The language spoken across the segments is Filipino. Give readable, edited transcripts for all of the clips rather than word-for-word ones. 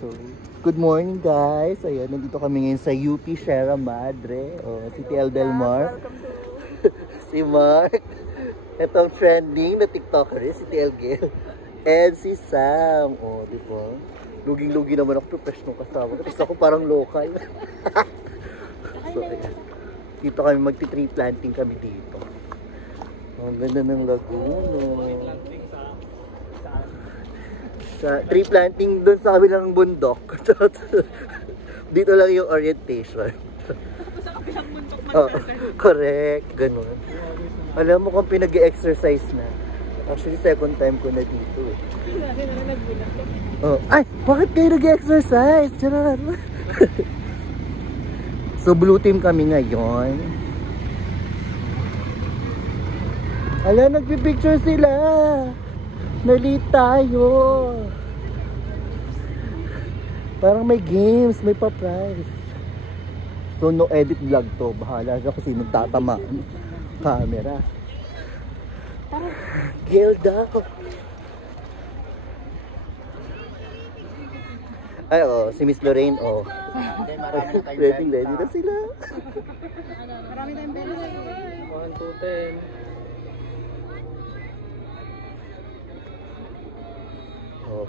So, good morning guys. Ayan, nandito kami ngayon sa UP Sierra Madre. O, si TL Del Mar. Si Mark. Itong trending na TikToker si TL Gil. And si Sam. O, di ba? Luging-lugi naman ako professional kasama. Tapos ako parang local. So, ayan. Dito kami magti-tree planting kami dito. Ang ganda ng lagoon. Sa tree planting doon sa kabilang bundok. Dito lang yung orientation. Sa kabilang bundok correct, ganun. Alam mo kung pinag-exercise na. Actually, second time ko na dito eh. Ay, bakit kayo nag-exercise? So, blue team kami ngayon. Ala, nagpipicture sila. Nalit tayo. Parang may games, may pa-prize. So no edit vlog to. Bahala siya kasi magtatamaan camera. Gilda. Ay, si Miss Lorraine, ready na sila. Marami tayong pera. 1 to 10.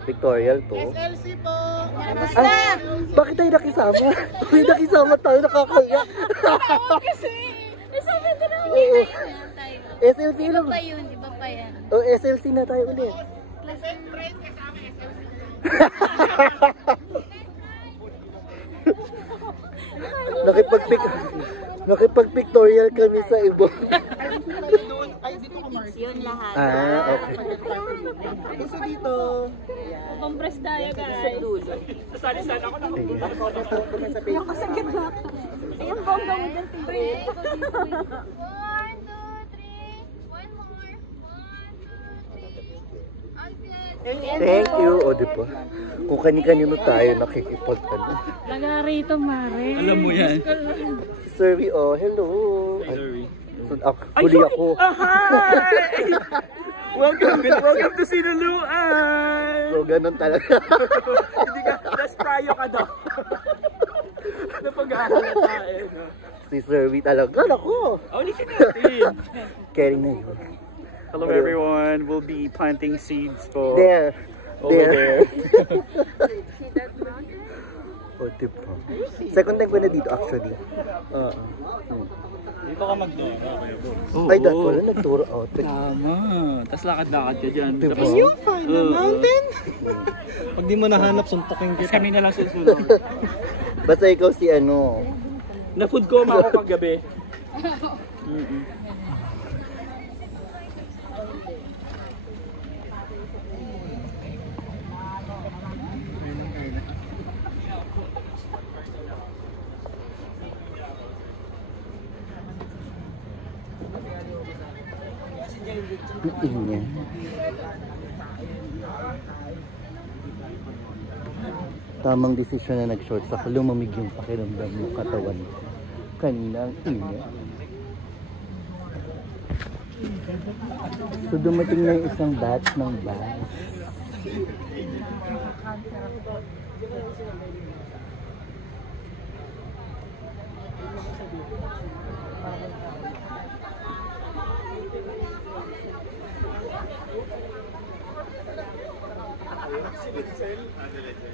Pictorial to. SLC po! Ay, bakit tayo nakisama? Bakit nakisama tayo? Nakakaya. Kasi, nasabi ko na SLC lang. Iba pa yun, iba pa yan. SLC na tayo ulit. friend kasama SLC. Nakipag-pictorial kami sa iba. Ay, dito ko Mars. Yun lahat. Okay. Isa dito. Compress tayo, guys. Sasali-sali ako na. Yung kasagit na. Ayun, bongga mo dyan, tingin. 1, 2, 3. One more. 1, 2, 3. Thank you. O, di ba? Kung kani-kanino tayo nakikipag Laga rito, Mare. Alam mo yan. Survey, hello. Sorry. Huli ako. Welcome to Sinuluan! So, ganun talaga. Hindi ka, that's prayo ka daw. Napag-aalala tayo. Si Survey talaga. Ako. Ulitin natin. Caring na yun. Hello everyone, we'll be planting seeds po. There. Over there. O, diba? Second time ko na dito actually. Dito ka magturo, Kuya Bob. Ay, dahil wala nagturo out. Tama. Tapos lakad-lakad ka dyan. Diba? Tapos, Find the mountain. pag di mo nahanap, suntokin kita. Kami na lang susunod. Basta ikaw si ano. Na-food coma ako paggabi. Bitin niya. Tamang desisyon na nag-short sa lumamig yung pakiramdam ng katawan ko. Kaninang init. So dumating na yung isang batch ng bus.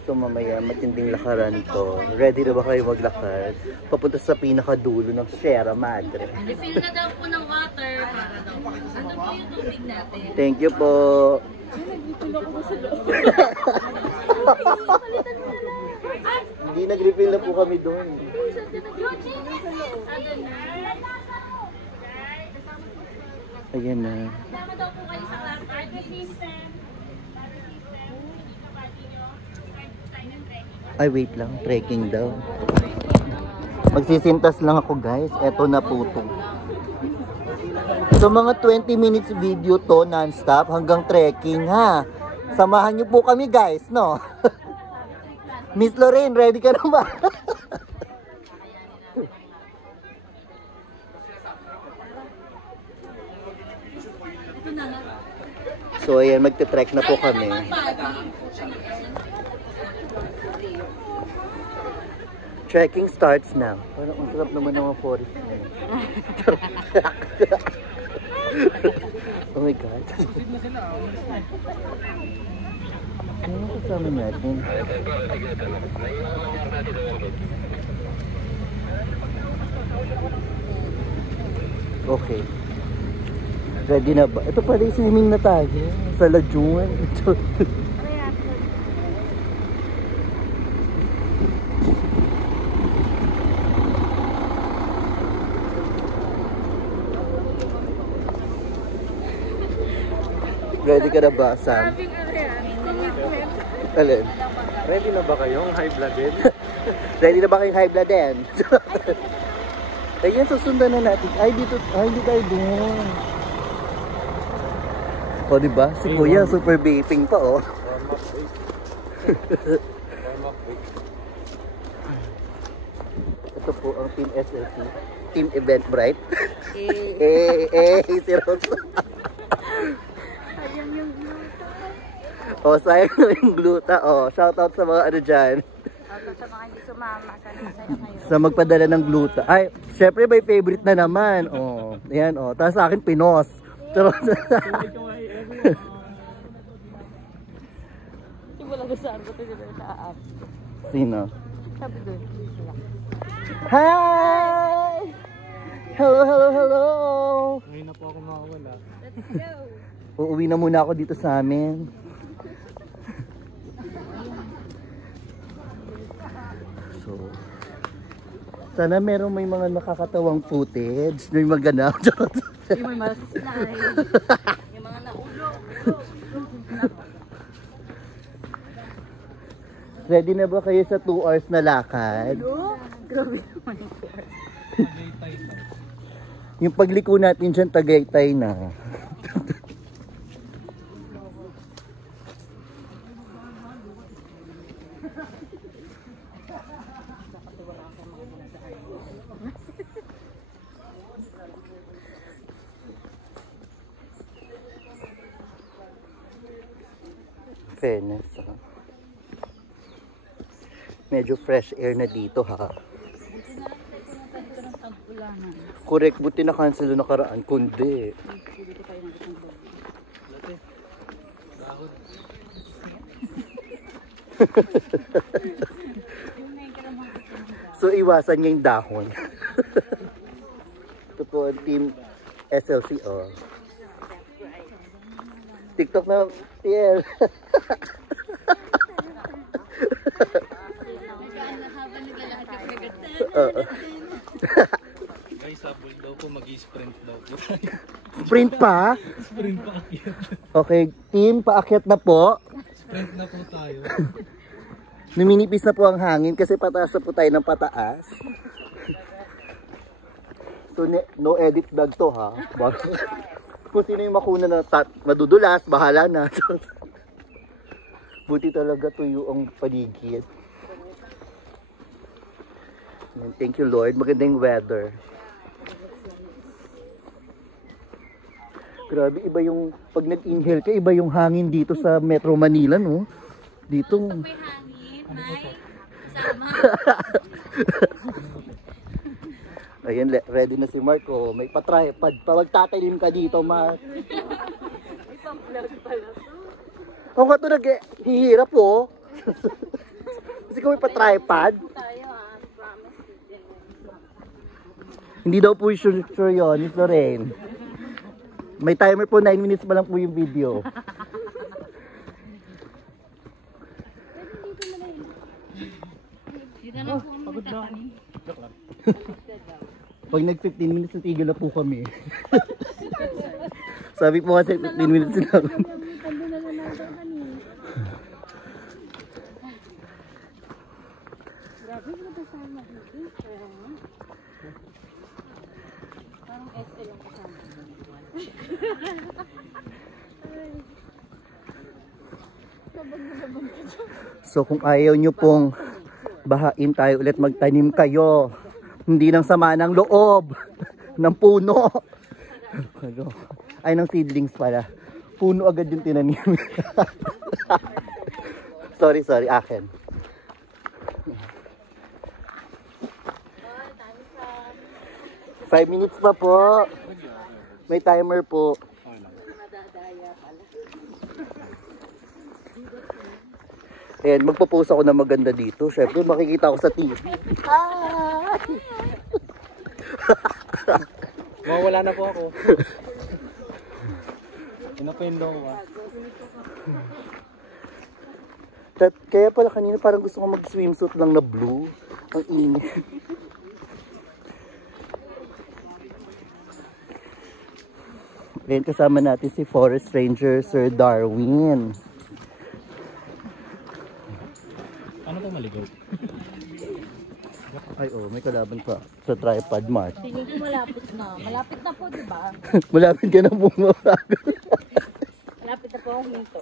So mamaya matinding lakaran to. Ready na ba kayo maglakad? Papunta sa pinakadulo ng Sierra Madre. Refill na daw po ng water para daw. Ano po yung tubig natin? Thank you po. Hindi nag-refill na po kami doon. Ayan na. Tama daw po kayo sa class party system. Ay, wait lang. Trekking daw. Magsisintas lang ako, guys. Eto na po to. So, mga 20 minutes video to, non-stop, hanggang trekking, ha? Samahan niyo po kami, guys, no? Miss Lorraine, ready ka na ba? So, ayan, magte-trek na po kami. Trekking starts now. Parang ang sarap naman ng mga forest na yun. Oh my God. Ano kasama natin? Okay. Ready na ba? Ito pala yung swimming na tayo. Sa Lajuan. Ready ka na ba, Sam? Alin? Ready na ba kayong high-blooded? Ready na ba kayong high-blooded? Ayan, susundan na natin. Ay, dito. Ay, hindi tayo dun. O, diba? Si Kuya, super vaping pa, oh. Ito po ang Team SLC. Team Eventbrite. Si Rose. Sayang yung gluta. O, sayang na yung gluta. O, shoutout sa mga ano dyan. Shoutout sa mga hindi sumama. Sana masaya kayo. Sa magpadala ng gluta. Ay, syempre may favorite na naman. O, ayan o. Tapos sa akin, Pinos. Pero, Simula ko saan ko ito na-up. sino? Sabi doon. Hi! Hello, hello, hello! Ngayon na po ako makawala. Let's go! Uuwi na muna ako dito sa amin. So, sana meron may mga nakakatawang footage. May maganap. Hindi mo masisinay. Yung mga naulo. Ready na ba kayo sa 2 hours na lakad? Hello? Grabe naman yung Yung pagliko natin dyan, Tagaytay na. Fairness, ha? Medyo fresh air na dito, ha? Correct, buti na cancel na nakaraan, kundi. So, iwasan niya yung dahon. Ito po ang Team SLC, oh. TikTok na, TL. Guys, sabol daw po, mag-i-sprint daw po. Sprint pa? Sprint pa akyat. Okay, team, paakyat na po. Sprint na po tayo. Numinipis na po ang hangin kasi pataas na po tayo ng pataas. So, no edit vlog to, ha? Kung sino yung makuna na madudulas, bahala na. Buti talaga tuyo ang paligid. And thank you, Lord. Magandang weather. Grabe, iba yung, pag nag-inhale ka, iba yung hangin dito sa Metro Manila, no? Dito. May hangin, may sama. Ayan, ready na si Marco. May pa-tripod. Magtatalim ka dito, Mark. May pang-vlog pala to. Ako nga ito naghihirap, oh. Kasi kung may pa-tripod. Tayo promise. Hindi daw po sure yun, Miss Lorraine. May timer po, 9 minutes pa lang po yung video. Dito na po pagod na kami. Pag nag 15 minutes, natigil na po kami. Sabi po kasi 15 minutes lang. Grabe mo ba sama dito? Parang SL lang kasama. So kung ayaw nyo pong bahain tayo ulit, magtanim kayo. Hindi ng sama ng loob. Ng puno. Ay, ng seedlings pala. Puno agad yung tinanim. sorry, akin. 5 minutes pa po. May timer po. Ayan, magpo-post ako na maganda dito. Syempre, makikita ko sa TV. Wala na po ako. Inapendo ko ba? Kaya pala kanina parang gusto ko mag-swimsuit lang na blue. Ang init. Ayan, kasama natin si Forest Ranger Sir Darwin. Ano to maligaw? Ay, oh, may kalaban pa sa tripod mark. Tingin ko malapit na. Malapit na po, di ba? Malapit ka na bumabago. Malapit na po ang hinto.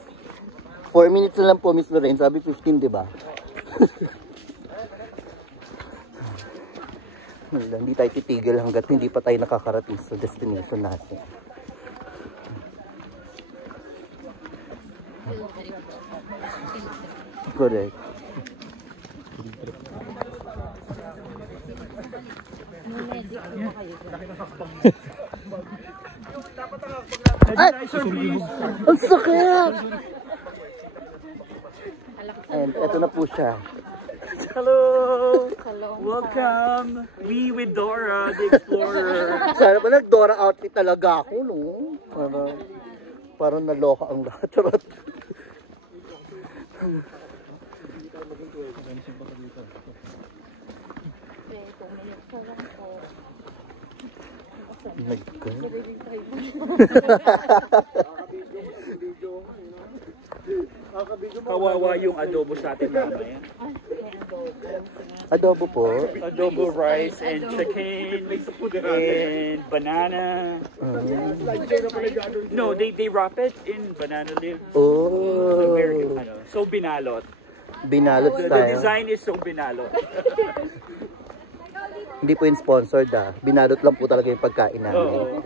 4 minutes na lang po, Miss Lorraine. Sabi 15, di ba? Hindi tayo titigil hanggat hindi pa tayo nakakarating sa destination natin. Correct. Ay! Ang sakit! And ito na po siya. Hello! Hello. Welcome! We with Dora, the Explorer. Sana ba nag-Dora outfit talaga ako, no? Parang naloka ang lahat. Charot. Kawawa yung adobo sa atin mamaya. Adobo po. Adobo rice and chicken and banana. No, they wrap it in banana leaf. Oh. So binalot. Binalot The style. design is so binalot. Hindi po yung sponsored Binalot lang po talaga yung pagkain namin. Oo.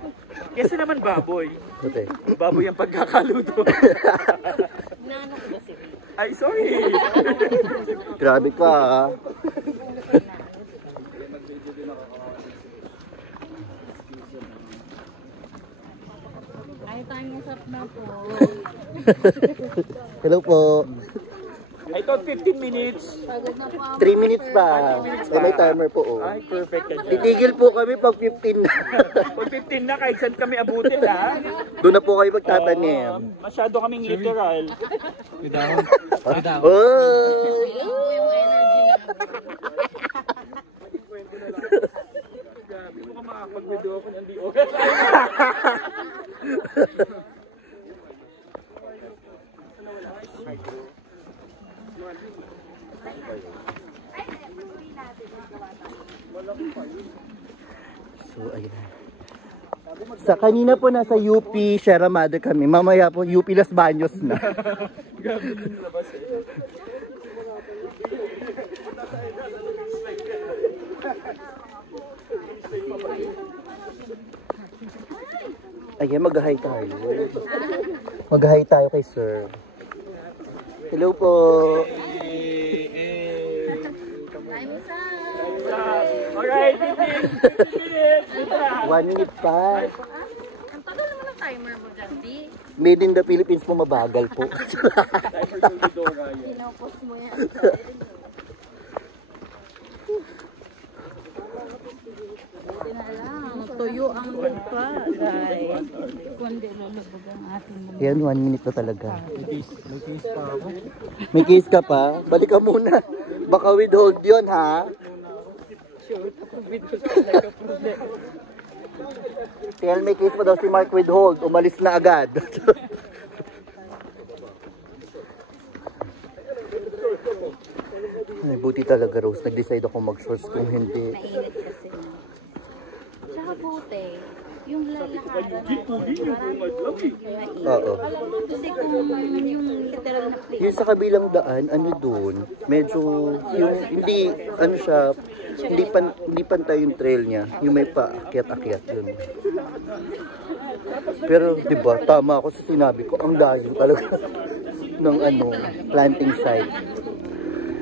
Kasi naman baboy. Okay. Baboy ang pagkakaluto. Ay, sorry. Grabe ka Ay, tayong usap na po. Hello po. I thought 15 minutes. Pagod na po ako. 3 minutes pa. May timer po. Oh. Ay, perfect ka dyan. Titigil po kami pag 15 na. Pag 15 na, kahit saan kami abutin ha. Doon na po kayo magtatanim. Masyado kaming literal. Bitaw. Bitaw. Oh! Yung energy na. Gabi mo ka makapag-video ako ng D.O. So, ayun. Sa kanina po nasa UP Sierra Madre kami. Mamaya po UP Las Baños na. Gabi din labas eh. Ayan, mag-hi tayo. Mag-hi tayo kay sir. Hello po. Alright, 15 minutes. 1 minute pa. Ang tagal naman ang timer mo dyan, di? Made in the Philippines po, mabagal po. Pinopos mo yan. Tuyo ang lupa, guys. Kundi lulubog ang ating mga. Ayan, 1 minute na talaga. May case pa ako. May case ka pa? Balik ka muna. Baka withhold yun, ha? TL, may case pa daw si Mark withhold. Umalis na agad. Ay, buti talaga, Rose. Nag-decide ako mag-shorts kung hindi. Mainit kasi. Tsaka buti, yung lalakaran natin, Oo. kasi kung yung literal na place, Yung sa kabilang daan, ano doon, medyo, yung, hindi, ano siya, hindi pantay yung trail niya. Yung may paakyat-akyat yun. Pero, di ba, tama ako sa sinabi ko, ang layo talaga ng ano, planting site.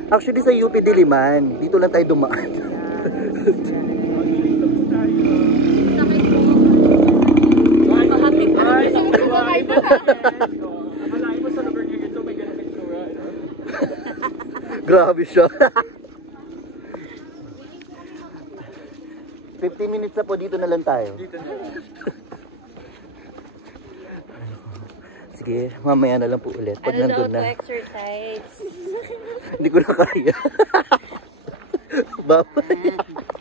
Actually, sa UP Diliman, dito lang tayo dumaan. Grabe siya. 15 minutes na po, dito na lang tayo. Sige, mamaya na lang po ulit. Pag nandun na. exercise? Hindi ko na kaya. Bye-bye.